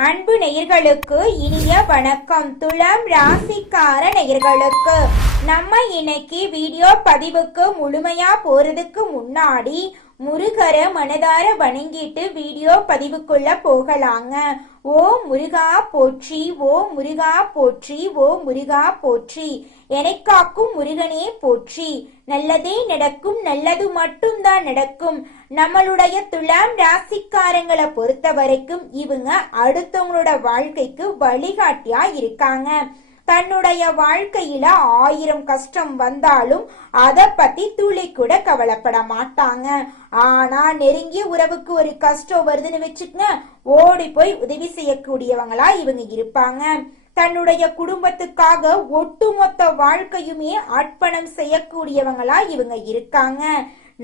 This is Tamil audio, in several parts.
அன்பு நேயர்களுக்கு இனிய வணக்கம். துலாம் ராசிக்கார நேயர்களுக்கு நம்ம இன்னைக்கு வீடியோ பதிவுக்கு முழுமையா போறதுக்கு முன்னாடி முருகரை மனதார வணங்கிட்டு வீடியோ பதிவுக்குள்ள போகலாங்க. ஓ முருகா போற்றி, ஓ முருகா போற்றி, ஓ முருகா போற்றி, எனக்காக்கும் முருகனே போற்றி. நல்லதே நடக்கும், நல்லது மட்டும்தான் நடக்கும். நம்மளுடைய துலாம் ராசிக்காரங்களை பொறுத்த வரைக்கும் இவங்க அடுத்தவங்களோட வாழ்க்கைக்கு வழிகாட்டியா இருக்காங்க. தன்னுடைய வாழ்க்கையில 1000 கஷ்டம் வந்தாலும் அதை பத்தி துளி கூட கவலைப்பட மாட்டாங்க. ஆனா நெருங்கிய உறவுக்கு ஒரு கஷ்டம் வருதுன்னு வச்சுக்கங்க, ஓடி போய் உதவி செய்யக்கூடியவங்களா இவங்க இருப்பாங்க. தன்னுடைய குடும்பத்துக்காக ஒட்டுமொத்த வாழ்க்கையுமே அர்ப்பணம் செய்யக்கூடியவங்களா இவங்க இருக்காங்க.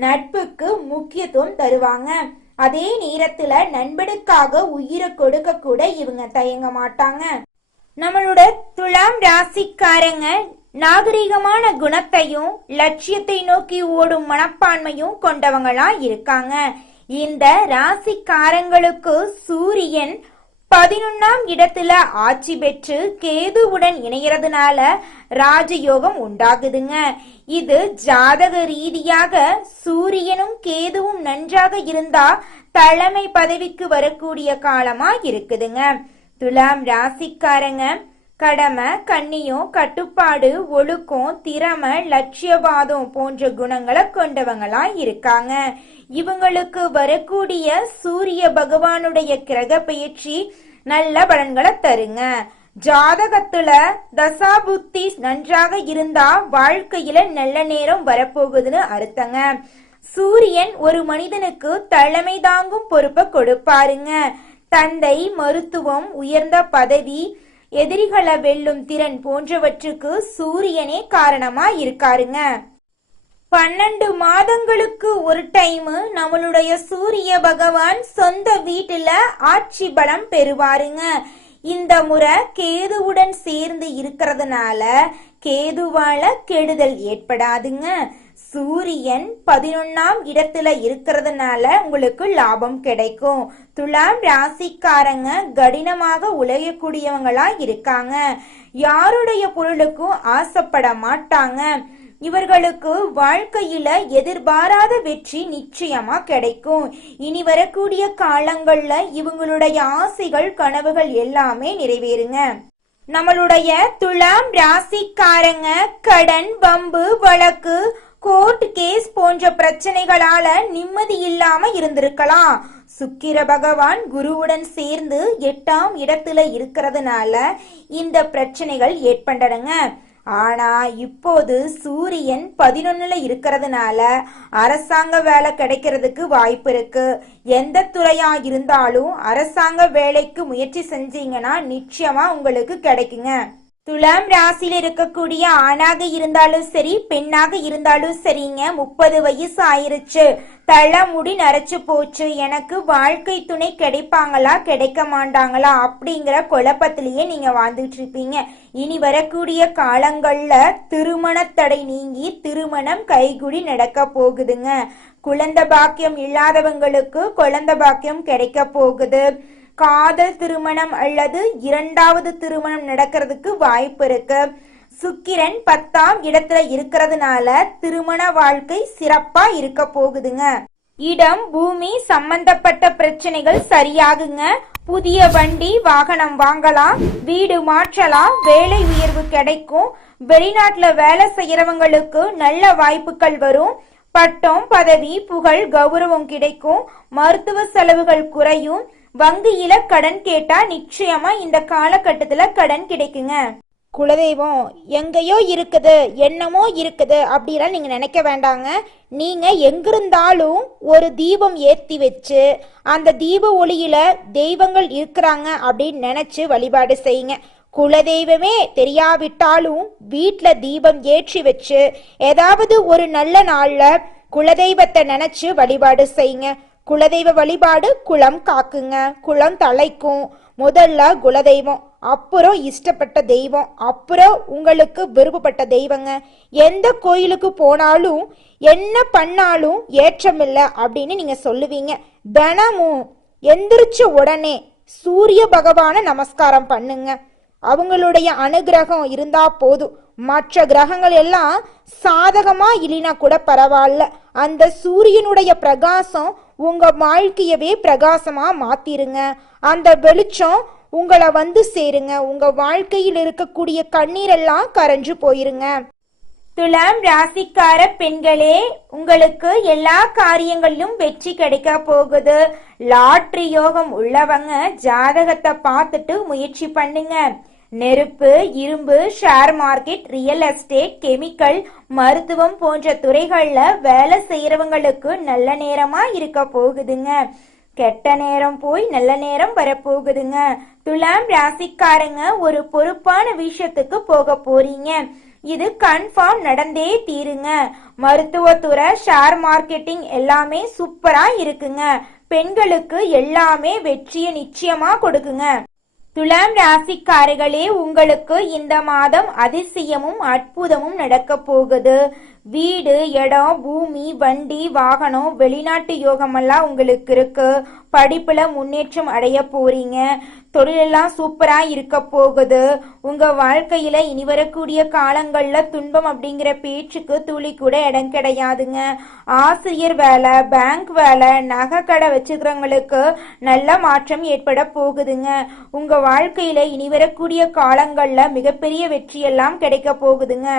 நட்புக்கு முக்கியத்துவம் தருவாங்க. அதே நேரத்துல நண்பனுக்காக உயிரை கொடுக்க கூட இவங்க தயங்க மாட்டாங்க. நம்மளோட துலாம் ராசிக்காரங்க நாகரிகமான குணத்தையும் லட்சியத்தை நோக்கி ஓடும் மனப்பான்மையும் கொண்டவங்களா இருக்காங்க. இந்த ராசிக்காரங்களுக்கு சூரியன் 11ஆம் இடத்துல ஆட்சி பெற்று கேதுவுடன் இணையறதுனால ராஜயோகம் உண்டாகுதுங்க. இது ஜாதக ரீதியாக சூரியனும் கேதுவும் நன்றாக இருந்தா தலைமை பதவிக்கு வரக்கூடிய காலமா இருக்குதுங்க. துலாம் ராசிக்காரங்க கடமை, கண்ணியம், கட்டுப்பாடு, ஒழுக்கம், திறமை, லட்சியவாதம் போன்ற குணங்களை கொண்டவங்களா இருக்காங்க. இவங்களுக்கு வரக்கூடிய சூரிய பகவானுடைய கிரக பயிற்சி நல்ல பலன்களை தருங்க. ஜாதகத்துல தசாபுத்தி நன்றாக இருந்தா வாழ்க்கையில நல்ல நேரம் வரப்போகுதுன்னு அர்த்தங்க. சூரியன் ஒரு மனிதனுக்கு தலைமை தாங்கும் பொறுப்பை கொடுப்பாருங்க. தந்தை, மருத்துவம், உயர்ந்த பதவி, எதிரிகளை வெல்லும் திறன் போன்றவற்றுக்கு சூரியனே காரணமா இருக்காருங்க. 12 மாதங்களுக்கு ஒரு டைம் நம்மளுடைய சூரிய பகவான் சொந்த வீட்டுல ஆட்சி பலம் பெறுவாருங்க. இந்த முறை கேதுவுடன் சேர்ந்து இருக்கிறதுனால கேதுவால கெடுதல் ஏற்படாதுங்க. சூரியன் 11ஆம் இடத்துல இருக்கிறதுனால உங்களுக்கு லாபம் கிடைக்கும். துலாம் ராசிக்காரங்க கடினமாக உழையக்கூடியவங்களா இருக்காங்க. யாருடைய பொருளுக்கும் ஆசைப்பட மாட்டாங்க. இவர்களுக்கு வாழ்க்கையில எதிர்பாராத வெற்றி நிச்சயமா கிடைக்கும். இனி வரக்கூடிய காலங்கள்ல இவங்களுடைய ஆசைகள், கனவுகள் எல்லாமே நிறைவேறுங்க. நம்மளுடைய துலாம் ராசிக்காரங்க கடன், வம்பு, வழக்கு, கோர்ட் கேஸ் போன்ற பிரச்சனைகளால நிம்மதி இல்லாம இருந்திருக்கலாம். சுக்கிர பகவான் குருவுடன் சேர்ந்து 8ஆம் இடத்துல இருக்கிறதுனால இந்த பிரச்சனைகள் ஏற்பட்டனங்க. ஆனா இப்போது சூரியன் 11ல இருக்கிறதுனால அரசாங்க வேலை கிடைக்கிறதுக்கு வாய்ப்பு இருக்கு. எந்த துறையா இருந்தாலும் அரசாங்க வேலைக்கு முயற்சி செஞ்சீங்கன்னா நிச்சயமா உங்களுக்கு கிடைக்குங்க. துலாம் ராசியில இருக்கக்கூடிய ஆணாக இருந்தாலும் சரி, பெண்ணாக இருந்தாலும் சரிங்க, 30 வயசு ஆயிருச்சு, தலைமுடி நரைச்சு போச்சு, எனக்கு வாழ்க்கை துணை கிடைப்பாங்களா கிடைக்க மாட்டாங்களா அப்படிங்கிற குழப்பத்திலேயே நீங்க வாழ்ந்துட்டு இருப்பீங்க. இனி வரக்கூடிய காலங்கள்ல திருமண தடை நீங்கி திருமணம் கைகூடி நடக்க போகுதுங்க. குழந்தை பாக்கியம் இல்லாதவங்களுக்கு குழந்தை பாக்கியம் கிடைக்க போகுது. காதல் திருமணம் அல்லது 2வது திருமணம் நடக்கிறதுக்கு வாய்ப்பு இருக்கு. சுக்கிரன் 10ஆம் இடத்துல இருக்கிறதுனால திருமண வாழ்க்கை சிறப்பா இருக்க போகுதுங்க. இடம், பூமி சம்பந்தப்பட்ட பிரச்சனைகள் சரியாகுங்க. புதிய வண்டி, வாகனம் வாங்கலாம், வீடு மாற்றலாம், வேலை உயர்வு கிடைக்கும். வெளிநாட்டுல வேலை செய்யறவங்களுக்கு நல்ல வாய்ப்புகள் வரும். பட்டம், பதவி, புகழ், கௌரவம் கிடைக்கும். மருத்துவ செலவுகள் குறையும். வங்கியில கடன் கேட்டா நிச்சயமா இந்த காலகட்டத்துல கடன் கிடைக்குங்க. குலதெய்வம் எங்கேயோ இருக்குது, என்னமோ இருக்குது அப்படிலாம் நீங்க நினைக்க வேண்டாங்க. நீங்க எங்கிருந்தாலும் ஒரு தீபம் ஏத்தி வச்சு அந்த தீப ஒளியில தெய்வங்கள் இருக்கிறாங்க அப்படின்னு நினைச்சு வழிபாடு செய்யுங்க. குலதெய்வமே தெரியாவிட்டாலும் வீட்டுல தீபம் ஏற்றி வச்சு ஏதாவது ஒரு நல்ல நாள்ல குலதெய்வத்தை நினைச்சு வழிபாடு செய்யுங்க. குலதெய்வ வழிபாடு குலம் காக்குங்க, குலம் தலைக்கும். முதல்ல குலதெய்வம், அப்புறம் இஷ்டப்பட்ட தெய்வம், அப்புறம் உங்களுக்கு விருப்பப்பட்ட தெய்வங்க. எந்த கோயிலுக்கு போனாலும் என்ன பண்ணாலும் ஏற்றமில்லை அப்படின்னு நீங்க சொல்லுவீங்க. தினமும் எந்திரிச்ச உடனே சூரிய பகவானை நமஸ்காரம் பண்ணுங்க. அவங்களுடைய அனுகிரகம் இருந்தா போதும். மற்ற கிரகங்கள் எல்லாம் சாதகமா இல்லைனா கூட பரவாயில்ல, அந்த சூரியனுடைய பிரகாசம் உங்க வாழ்க்கையவே பிரகாசமா மாத்திருங்க. அந்த வெளிச்சம் உங்களை வந்து சேருங்க. உங்க வாழ்க்கையில் இருக்கக்கூடிய கண்ணீரெல்லாம் கரைஞ்சு போயிருங்க. துலாம் ராசிக்கார பெண்களே, உங்களுக்கு எல்லா காரியங்களிலும் வெற்றி கிடைக்க போகுது. லாட்டரி யோகம் உள்ளவங்க ஜாதகத்தை பார்த்துட்டு முயற்சி பண்ணுங்க. நெருப்பு, இரும்பு, share market, real estate, chemical, மருத்துவம் போன்ற துறைகள்ல வேலை செய்யறவங்களுக்கு நல்ல நேரமா இருக்க போகுதுங்க. கெட்ட நேரம் போய் நல்ல நேரம் வரப்போகுதுங்க. துலாம் ராசிக்காரங்க ஒரு பொறுப்பான விஷயத்துக்கு போக போறீங்க. இது கன்ஃபார்ம் நடந்தே தீருங்க. மருத்துவத்துறை, ஷேர் மார்க்கெட்டிங் எல்லாமே சூப்பரா இருக்குங்க. பெண்களுக்கு எல்லாமே வெற்றியை நிச்சயமா கொடுக்குங்க. துலாம் ராசிக்காரர்களே, உங்களுக்கு இந்த மாதம் அதிசயமும் அற்புதமும் நடக்க போகுது. வீடு, இடம், பூமி, வண்டி, வாகனம், வெளிநாட்டு யோகமெல்லாம் உங்களுக்கு இருக்கு. படிப்புல முன்னேற்றம் அடைய போறீங்க. தொழிலெல்லாம் சூப்பரா இருக்க போகுது. உங்க வாழ்க்கையில இனி வரக்கூடிய காலங்கள்ல துன்பம் அப்படிங்கிற பேச்சுக்கு துளி கூட இடம் கிடையாதுங்க. ஆசிரியர் வேலை, பேங்க் வேலை, நகை கடை வச்சுக்கிறவங்களுக்கு நல்ல மாற்றம் ஏற்பட போகுதுங்க. உங்க வாழ்க்கையில இனி வரக்கூடிய காலங்கள்ல மிகப்பெரிய வெற்றியெல்லாம் கிடைக்க போகுதுங்க.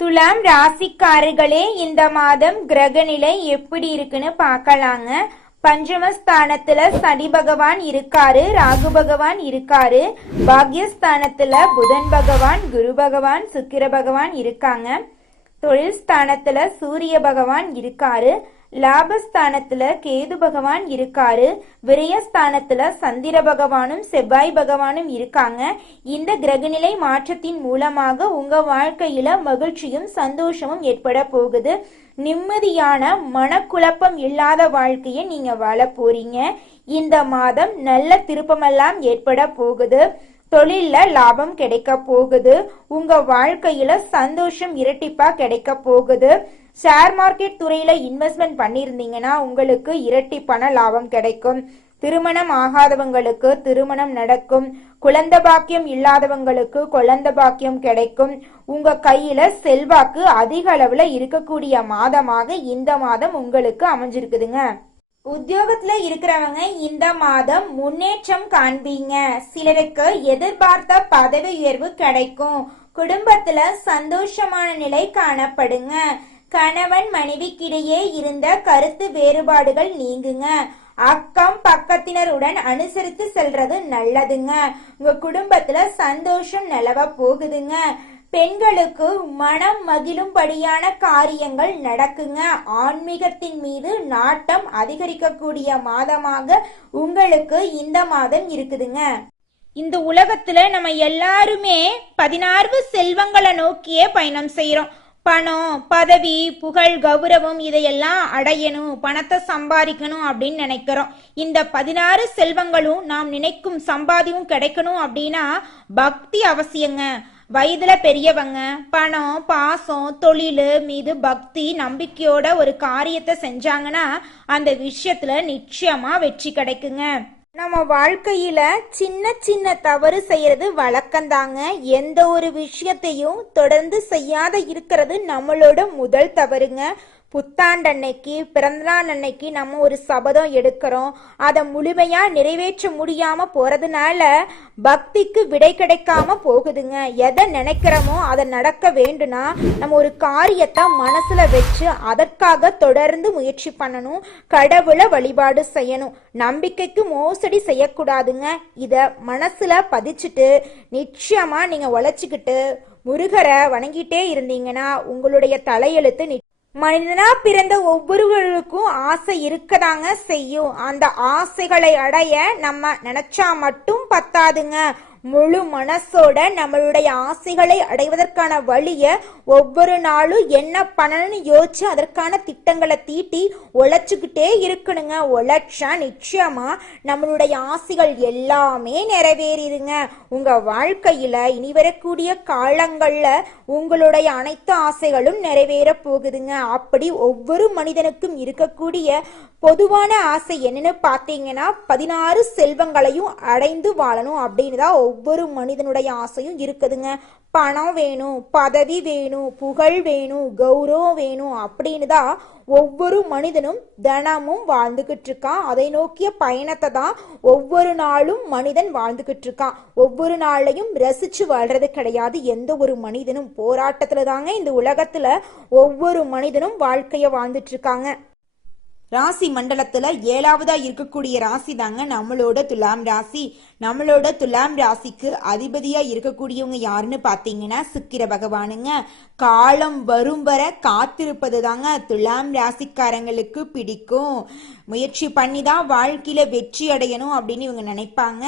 துலாம் ராசிக்காரர்களே, இந்த மாதம் கிரகநிலை எப்படி இருக்குன்னு பார்க்கலாங்க. பஞ்சமஸ்தானத்துல சனி பகவான் இருக்காரு, ராகு பகவான் இருக்காரு. பாக்யஸ்தானத்துல புதன் பகவான், குரு பகவான், சுக்கிர பகவான் இருக்காங்க. தொழில் ஸ்தானத்துல சூரிய பகவான் இருக்காரு. லாபஸ்தானத்துல கேது பகவான் இருக்காரு. விரயஸ்தானத்துல சந்திர பகவானும் செவ்வாய் பகவானும் இருக்காங்க. இந்த கிரகநிலை மாற்றத்தின் மூலமாக உங்க வாழ்க்கையில மகிழ்ச்சியும் சந்தோஷமும் ஏற்பட போகுது. நிம்மதியான மனக்குழப்பம் இல்லாத வாழ்க்கையை நீங்க வாழ போறீங்க. இந்த மாதம் நல்ல திருப்பமெல்லாம் ஏற்பட போகுது. தொழில்ல லாபம் கிடைக்க போகுது. உங்க வாழ்க்கையில சந்தோஷம் இரட்டிப்பா கிடைக்க போகுது. ஷேர் மார்க்கெட் துறையில இன்வெஸ்ட்மெண்ட் பண்ணியிருந்தீங்கன்னா உங்களுக்கு இரட்டி பண லாபம் கிடைக்கும். திருமணம் ஆகாதவங்களுக்கு திருமணம் நடக்கும். குழந்தை பாக்கியம் இல்லாதவங்களுக்கு குழந்தை பாக்கியம் கிடைக்கும். உங்க கையில செல்வாக்கு அதிக அளவுல இருக்கக்கூடிய மாதமாக இந்த மாதம் உங்களுக்கு அமைஞ்சிருக்குதுங்க. உத்தியோகத்துல இருக்கிறவங்க இந்த மாதம் முன்னேற்றம் காண்பீங்க. சிலருக்கு எதிர்பார்த்த பதவி உயர்வு கிடைக்கும். குடும்பத்துல சந்தோஷமான நிலை காணப்படுங்க. கணவன் மனைவிக்கிடையே இருந்த கருத்து வேறுபாடுகள் நீங்குங்க. அக்கம் பக்கத்தினருடன் அனுசரித்து செல்றது நல்லதுங்க. உங்க குடும்பத்துல சந்தோஷம் நிலவ போகுதுங்க. பெண்களுக்கு மனம் மகிழும்படியான காரியங்கள் நடக்குங்க. ஆன்மீகத்தின் மீது நாட்டம் அதிகரிக்கக்கூடிய மாதமாக உங்களுக்கு இந்த மாதம் இருக்குதுங்க. இந்த உலகத்துல நம்ம எல்லாருமே 16 செல்வங்களை நோக்கியே பயணம் செய்யறோம். பணம், பதவி, புகழ், கௌரவம் இதையெல்லாம் அடையணும், பணத்தை சம்பாதிக்கணும் அப்படின்னு நினைக்கிறோம். இந்த 16 செல்வங்களும் நாம் நினைக்கும் சம்பாதியும் கிடைக்கணும் அப்படின்னா பக்தி அவசியங்க. வயதுல பெரியவங்க பணம், பாசம், தொழில் மீது பக்தி நம்பிக்கையோட ஒரு காரியத்தை செஞ்சாங்கன்னா அந்த விஷயத்துல நிச்சயமா வெற்றி கிடைக்குங்க. நம்ம வாழ்க்கையில சின்ன சின்ன தவறு செய்யறது வழக்கம்தாங்க. எந்த ஒரு விஷயத்தையும் தொடர்ந்து செய்யாத இருக்கிறது நம்மளோட முதல் தவறுங்க. புத்தாண்டன்னைக்கு, பிறந்தநாள் அன்னைக்கு நம்ம ஒரு சபதம் எடுக்கிறோம். அதை முழுமையா நிறைவேற்ற முடியாம போறதுனால பக்திக்கு விடை கிடைக்காம போகுதுங்க. எதை நினைக்கிறோமோ அதை நடக்க வேண்டும்னா நம்ம ஒரு காரியத்தை மனசுல வச்சு அதற்காக தொடர்ந்து முயற்சி பண்ணணும். கடவுளை வழிபாடு செய்யணும். நம்பிக்கைக்கு மோசடி செய்யக்கூடாதுங்க. இத மனசுல பதிச்சுட்டு நிச்சயமா நீங்க உழைச்சிக்கிட்டு முருகரை வணங்கிட்டே இருந்தீங்கன்னா உங்களுடைய தலையெழுத்து மனிதனா பிறந்த ஒவ்வொருவருக்கும் ஆசை இருக்கதாங்க செய்யும். அந்த ஆசைகளை அடைய நம்ம நினைச்சா மட்டும் பத்தாதுங்க. முழு மனசோட நம்மளுடைய ஆசைகளை அடைவதற்கான வழிய ஒவ்வொரு நாளும் என்ன பண்ணணும்னு யோசிச்சு அதற்கான திட்டங்களை தீட்டி உழைச்சுக்கிட்டே இருக்கணுங்க. உழைச்சா நிச்சயமா நம்மளுடைய ஆசைகள் எல்லாமே நிறைவேறிடுங்க. உங்க வாழ்க்கையில இனி வரக்கூடிய காலங்கள்ல உங்களுடைய அனைத்து ஆசைகளும் நிறைவேற போகுதுங்க. அப்படி ஒவ்வொரு மனிதனுக்கும் இருக்கக்கூடிய பொதுவான ஆசை என்னன்னு பார்த்தீங்கன்னா 16 செல்வங்களையும் அடைந்து வாழணும் அப்படின்னு தான் ஒவ்வொரு மனிதனுடைய ஆசையும் இருக்குதுங்க. பணம் வேணும், பதவி வேணும், புகழ் வேணும், கௌரவம் வேணும் அப்படின்னு தான் ஒவ்வொரு மனிதனும் தினமும் வாழ்ந்துகிட்டு இருக்கான். அதை நோக்கிய பயணத்தை தான் ஒவ்வொரு நாளும் மனிதன் வாழ்ந்துகிட்டு இருக்கான். ஒவ்வொரு நாளையும் ரசிச்சு வாழ்றது கிடையாது. எந்த ஒரு மனிதனும் போராட்டத்துல தாங்க இந்த உலகத்துல ஒவ்வொரு மனிதனும் வாழ்க்கைய வாழ்ந்துட்டு இருக்காங்க. ராசி மண்டலத்துல 7வதா இருக்கக்கூடிய ராசி தாங்க நம்மளோட துலாம் ராசி. நம்மளோட துலாம் ராசிக்கு அதிபதியா இருக்கக்கூடியவங்க யாருன்னு பாத்தீங்கன்னா சுக்கிர பகவானுங்க. காலம் வரும் வர காத்திருப்பது தாங்க துலாம் ராசிக்காரங்களுக்கு பிடிக்கும். முயற்சி பண்ணி தான் வாழ்க்கையில வெற்றி அடையணும் அப்படின்னு இவங்க நினைப்பாங்க.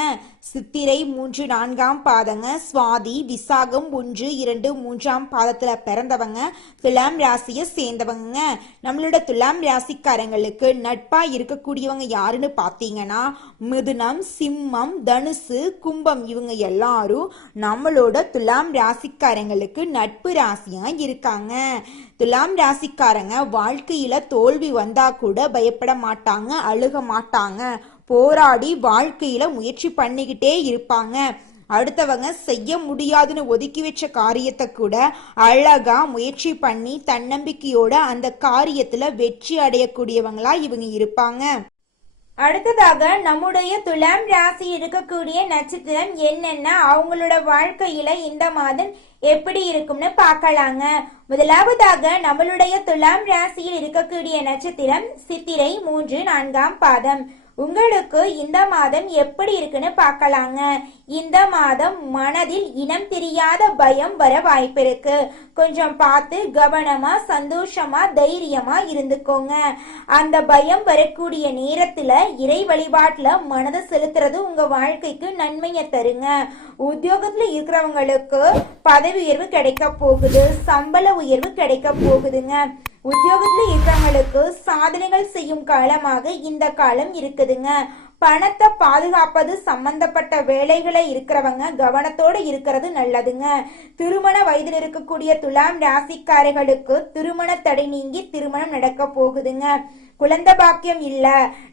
சித்திரை 3, 4ஆம் பாதங்க, சுவாதி, விசாகம் 1, 2, 3ஆம் பாதத்துல பிறந்தவங்க துலாம் ராசியை சேர்ந்தவங்க. நம்மளோட துலாம் ராசிக்காரங்களுக்கு நட்பா இருக்கக்கூடியவங்க யாருன்னு பாத்தீங்கன்னா மிதுனம், சிம்மம், தனுசு, கும்பம் இவங்க எல்லாரும் நம்மளோட துலாம் ராசிக்காரங்களுக்கு நட்பு ராசியா இருக்காங்க. துலாம் ராசிக்காரங்க வாழ்க்கையில தோல்வி வந்தா கூட பயப்பட மாட்டாங்க, அழுக மாட்டாங்க. போராடி வாழ்க்கையில முயற்சி பண்ணிக்கிட்டே இருப்பாங்க. அடுத்தவங்க செய்ய முடியாதுன்னு ஒதுக்கி வச்ச காரியத்தை கூட அழகா முயற்சி பண்ணி தன்னம்பிக்கையோட அந்த காரியத்துல வெற்றி அடையக்கூடியவங்களா இவங்க இருப்பாங்க. அடுத்ததாக நம்முடைய துலாம் ராசி இருக்கக்கூடிய நட்சத்திரம் என்னென்ன, அவங்களோட வாழ்க்கையில இந்த மாதம் எப்படி இருக்கும்னு பார்க்கலாங்க. முதலாவதாக நம்மளுடைய துலாம் ராசியில் இருக்கக்கூடிய நட்சத்திரம் சித்திரை 3, 4ஆம் பாதம். உங்களுக்கு இந்த மாதம் எப்படி இருக்குன்னு பார்க்கலாங்க. இந்த மாதம் மனதில் இனம் தெரியாத பயம் வர வாய்ப்பு இருக்கு. கொஞ்சம் பார்த்து கவனமா சந்தோஷமா தைரியமா இருந்துக்கோங்க. அந்த பயம் வரக்கூடிய நேரத்துல இறை வழிபாட்டுல மனதை செலுத்துறது உங்க வாழ்க்கைக்கு நன்மையை தருங்க. உத்தியோகத்துல இருக்கிறவங்களுக்கு பதவி உயர்வு கிடைக்க போகுது, சம்பள உயர்வு கிடைக்க போகுதுங்க. உத்தியோகத்துல இருக்கிறவங்களுக்கு சாதனைகள் செய்யும் காலமாக இந்த காலம் இருக்குதுங்க. பணத்தை பாதுகாப்பது சம்பந்தப்பட்ட வேலைகளை இருக்கிறவங்க கவனத்தோட இருக்கிறது நல்லதுங்க. திருமண வயதில் இருக்கக்கூடிய துலாம் ராசிக்காரர்களுக்கு திருமண தடை நீங்கி திருமணம் நடக்க போகுதுங்க. குழந்தை பாக்கியம் இல்ல,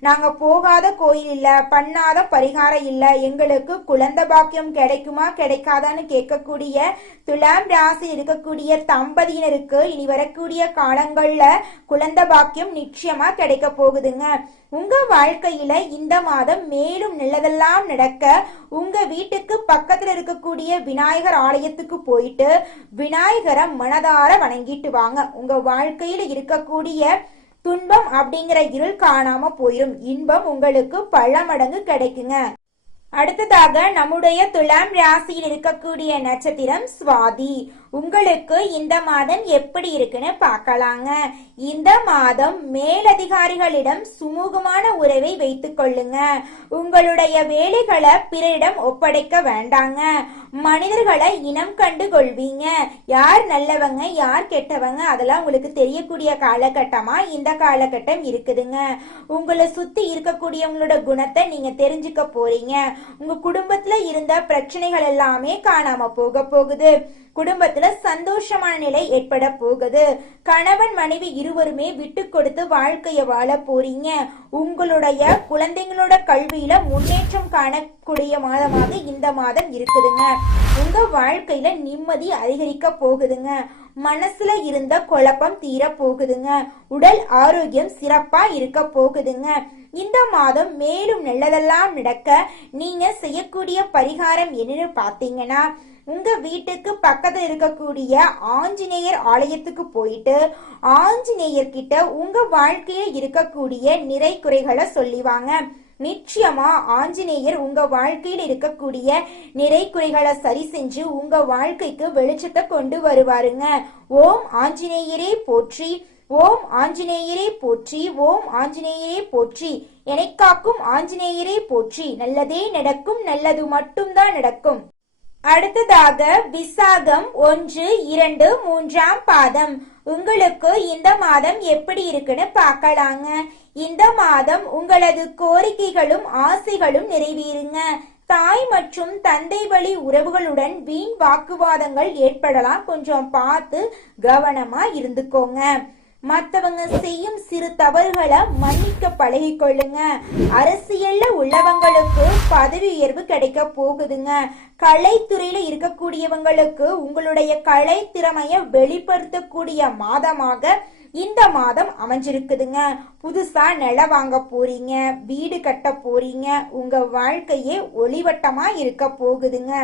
நாங்க போகாத கோயில் இல்ல, பண்ணாத பரிகாரம் இல்ல, எங்களுக்கு குழந்தை பாக்கியம் கிடைக்குமா கிடைக்காதான்னு கேட்கக்கூடிய துலாம் ராசி இருக்கக்கூடிய தம்பதியினருக்கு இனி வரக்கூடிய காலங்கள்ல குழந்தை பாக்கியம் நிச்சயமா கிடைக்க போகுதுங்க. உங்க வாழ்க்கையில இந்த மாதம் மேலும் நல்லதெல்லாம் நடக்க உங்க வீட்டுக்கு பக்கத்துல இருக்கக்கூடிய விநாயகர் ஆலயத்துக்கு போயிட்டு விநாயகரை மனதார வணங்கிட்டு வாங்க. உங்க வாழ்க்கையில இருக்கக்கூடிய துன்பம் அப்படிங்கிற இருள் காணாம போயிடும். இன்பம் உங்களுக்கு பல மடங்கு கிடைக்குங்க. அடுத்ததாக நம்முடைய துலாம் ராசியில் இருக்கக்கூடிய நட்சத்திரம் சுவாதி. உங்களுக்கு இந்த மாதம் எப்படி இருக்குன்னு பார்க்கலாங்க. இந்த மாதம் மேலதிகாரிகளிடம் சுமூகமான உறவை வைத்துக் கொள்ளுங்க. உங்களுடைய வேலைகளை பிறரிடம் ஒப்படைக்க வேண்டாங்க. மனிதர்களை இனம் கண்டு கொள்வீங்க. யார் நல்லவங்க யார் கெட்டவங்க அதெல்லாம் உங்களுக்கு தெரியக்கூடிய காலகட்டமா இந்த காலகட்டம் இருக்குதுங்க. உங்களை சுத்தி இருக்கக்கூடியவங்களோட குணத்தை நீங்க தெரிஞ்சுக்க போறீங்க. உங்க குடும்பத்துல இருந்த பிரச்சனைகள் எல்லாமே காணாம போக போகுது. குடும்பத்துல சந்தோஷமான நிலை ஏற்பட போகுது. கணவன் மனைவி இருவருமே விட்டு கொடுத்து வாழ்க்கைய வாழ போறீங்க. உங்களுடைய குழந்தைங்களோட கல்வியில முன்னேற்றம் காணக்கூடிய மாதமாக இந்த மாதம் இருக்குதுங்க. உங்க வாழ்க்கையில நிம்மதி அதிகரிக்க போகுதுங்க. மனசுல இருந்த குழப்பம் தீர போகுதுங்க. உடல் ஆரோக்கியம் சிறப்பா இருக்க போகுதுங்க. இந்த மாதம் மேலும் நல்லதெல்லாம் நடக்க நீங்க செய்யக்கூடிய பரிகாரம் என்னன்னு பாத்தீங்கன்னா உங்க வீட்டுக்கு பக்கத்துல இருக்கக்கூடிய ஆஞ்சநேயர் ஆலயத்துக்கு போயிட்டு ஆஞ்சநேயர் கிட்ட உங்க வாழ்க்கையில இருக்கக்கூடிய நிறை குறைகளை சொல்லிவாங்க. நிச்சயமா ஆஞ்சநேயர் உங்க வாழ்க்கையில் இருக்கக்கூடிய நிறை குறைகளை சரி செஞ்சு உங்க வாழ்க்கைக்கு வெளிச்சத்தை கொண்டு வருவாருங்க. ஓம் ஆஞ்சநேயரே போற்றி, ஓம் ஆஞ்சநேயரே போற்றி, ஓம் ஆஞ்சநேயரே போற்றி, எனைக் காக்கும் ஆஞ்சநேயரே போற்றி. நல்லதே நடக்கும், நல்லது மட்டும்தான் நடக்கும். அடுத்ததாக விசாகம் 1, 2, 3ஆம் பாதம். உங்களுக்கு இந்த மாதம் எப்படி இருக்குன்னு பார்க்கலாங்க. இந்த மாதம் உங்களது கோரிக்கைகளும் ஆசைகளும் நிறைவேறுங்க. தாய் மற்றும் தந்தை வழி உறவுகளுடன் வீண் வாக்குவாதங்கள் ஏற்படலாம். கொஞ்சம் பார்த்து கவனமா இருந்துக்கோங்க. மற்றவங்க செய்யும் சிறு தவறுகளை மன்னிக்க பழகிக்கொள்ளுங்க. அரசியல்ல உள்ளவங்களுக்கு பதவி உயர்வு கிடைக்க போகுதுங்க. கலைத்துறையில இருக்கக்கூடியவங்களுக்கு உங்களுடைய கலை திறமைய வெளிப்படுத்தக்கூடிய மாதமாக இந்த மாதம் அமைஞ்சிருக்குதுங்க. புதுசா நிலம் வாங்க போறீங்க, வீடு கட்ட போறீங்க. உங்க வாழ்க்கையே ஒளிவட்டமா இருக்க போகுதுங்க.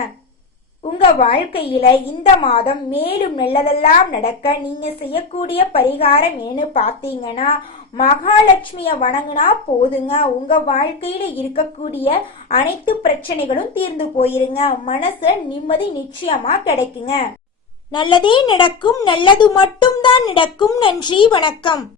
உங்க வாழ்க்கையில இந்த மாதம் மேலும் நல்லதெல்லாம் நடக்க நீங்க செய்யக்கூடிய பரிகாரம் ஏன்னு பாத்தீங்கன்னா, மகாலட்சுமிய வணங்குனா போதுங்க. உங்க வாழ்க்கையில இருக்கக்கூடிய அனைத்து பிரச்சனைகளும் தீர்ந்து போயிருங்க. மனசுல நிம்மதி நிச்சயமா கிடைக்குங்க. நல்லதே நடக்கும், நல்லது மட்டும்தான் நடக்கும். நன்றி, வணக்கம்.